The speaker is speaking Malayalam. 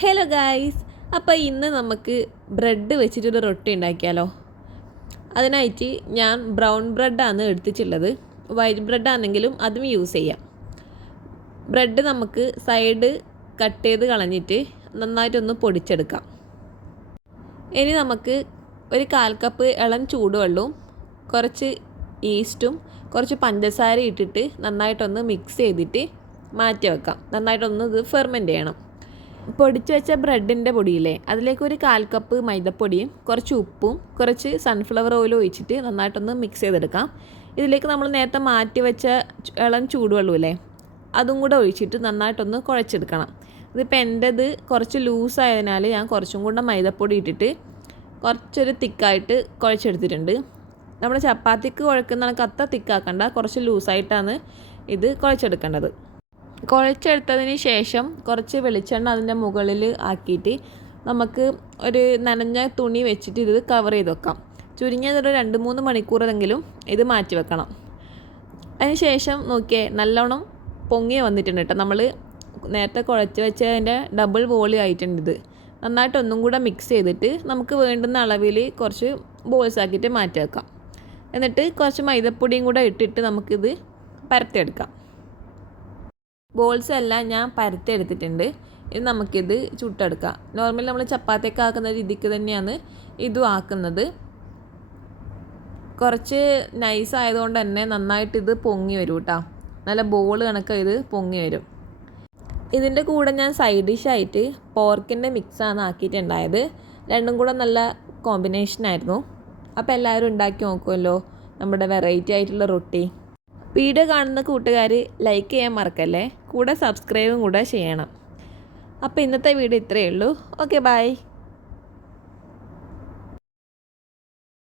ഹലോ ഗായ്സ്, അപ്പോൾ ഇന്ന് നമുക്ക് ബ്രെഡ് വെച്ചിട്ടൊരു റൊട്ടി ഉണ്ടാക്കിയാലോ. അതിനായിട്ട് ഞാൻ ബ്രൗൺ ബ്രെഡാണ് എടുത്തിട്ടുള്ളത്. വൈറ്റ് ബ്രെഡാണെങ്കിലും അതും യൂസ് ചെയ്യാം. ബ്രെഡ് നമുക്ക് സൈഡ് കട്ട് ചെയ്ത് കളഞ്ഞിട്ട് നന്നായിട്ടൊന്ന് പൊടിച്ചെടുക്കാം. ഇനി നമുക്ക് ഒരു 1/4 കപ്പ് ഇളം ചൂടുവെള്ളവും കുറച്ച് ഈസ്റ്റും കുറച്ച് പഞ്ചസാര ഇട്ടിട്ട് നന്നായിട്ടൊന്ന് മിക്സ് ചെയ്തിട്ട് മാറ്റി വെക്കാം. നന്നായിട്ടൊന്ന് ഇത് ഫെർമെൻറ്റ് ചെയ്യണം. പൊടിച്ച് വെച്ച ബ്രെഡിൻ്റെ പൊടിയില്ലേ, അതിലേക്ക് ഒരു 1/4 കപ്പ് മൈദപ്പൊടിയും കുറച്ച് ഉപ്പും കുറച്ച് സൺഫ്ലവർ ഓയിലും ഒഴിച്ചിട്ട് നന്നായിട്ടൊന്ന് മിക്സ് ചെയ്തെടുക്കാം. ഇതിലേക്ക് നമ്മൾ നേരത്തെ മാറ്റി വെച്ച ഇളം ചൂടുവെള്ളമില്ലേ, അതും കൂടെ ഒഴിച്ചിട്ട് നന്നായിട്ടൊന്ന് കുഴച്ചെടുക്കണം. ഇതിപ്പോൾ എൻ്റെത് കുറച്ച് ലൂസായതിനാൽ ഞാൻ കുറച്ചും കൂടെ മൈദപ്പൊടി ഇട്ടിട്ട് കുറച്ചൊരു തിക്കായിട്ട് കുഴച്ചെടുത്തിട്ടുണ്ട്. നമ്മുടെ ചപ്പാത്തിക്ക് കുഴക്കുന്ന കണക്ക് അത്ര തിക്കാക്കണ്ട, കുറച്ച് ലൂസായിട്ടാണ് ഇത് കുഴച്ചെടുക്കേണ്ടത്. കുഴച്ചെടുത്തതിന് ശേഷം കുറച്ച് വെളിച്ചെണ്ണ അതിൻ്റെ മുകളിൽ ആക്കിയിട്ട് നമുക്ക് ഒരു നനഞ്ഞ തുണി വെച്ചിട്ട് ഇത് കവർ ചെയ്ത് വെക്കാം. ചുരുങ്ങിയതൊരു 2-3 മണിക്കൂറെങ്കിലും ഇത് മാറ്റി വെക്കണം. അതിന് ശേഷം നോക്കിയേ, നല്ലോണം പൊങ്ങി വന്നിട്ടുണ്ട് കേട്ടോ. നമ്മൾ നേരത്തെ കുഴച്ച് വെച്ചതിൻ്റെ ഡബിൾ വോളി ആയിട്ടുണ്ട്. ഇത് നന്നായിട്ട് ഒന്നും കൂടെ മിക്സ് ചെയ്തിട്ട് നമുക്ക് വേണ്ടുന്ന അളവിൽ കുറച്ച് ബോൾസ് ആക്കിയിട്ട് മാറ്റി വെക്കാം. എന്നിട്ട് കുറച്ച് മൈദപ്പൊടിയും കൂടെ ഇട്ടിട്ട് നമുക്കിത് പരത്തിയെടുക്കാം. ബോൾസ് എല്ലാം ഞാൻ പരത്തി എടുത്തിട്ടുണ്ട്. ഇനി നമുക്കിത് ചുട്ടെടുക്കാം. നോർമലി നമ്മൾ ചപ്പാത്തിയൊക്കെ ആക്കുന്ന രീതിക്ക് തന്നെയാണ് ഇതും ആക്കുന്നത്. കുറച്ച് നൈസ് ആയതുകൊണ്ട് തന്നെ നന്നായിട്ട് ഇത് പൊങ്ങി വരും കേട്ടോ. നല്ല ബോൾ കണക്ക് ഇത് പൊങ്ങി വരും. ഇതിൻ്റെ കൂടെ ഞാൻ സൈഡ് ഡിഷായിട്ട് പോർക്കിൻ്റെ മിക്സാണ് ആക്കിയിട്ടുണ്ടായത്. രണ്ടും കൂടെ നല്ല കോമ്പിനേഷനായിരുന്നു. അപ്പോൾ എല്ലാവരും ഉണ്ടാക്കി നോക്കുമല്ലോ നമ്മുടെ വെറൈറ്റി ആയിട്ടുള്ള റൊട്ടി. വീഡിയോ കാണുന്ന കൂട്ടുകാർ ലൈക്ക് ചെയ്യാൻ മറക്കല്ലേ, കൂടെ സബ്സ്ക്രൈബും കൂടെ ചെയ്യണം. അപ്പോൾ ഇന്നത്തെ വീഡിയോ ഇത്രയേ ഉള്ളൂ. Okay, by.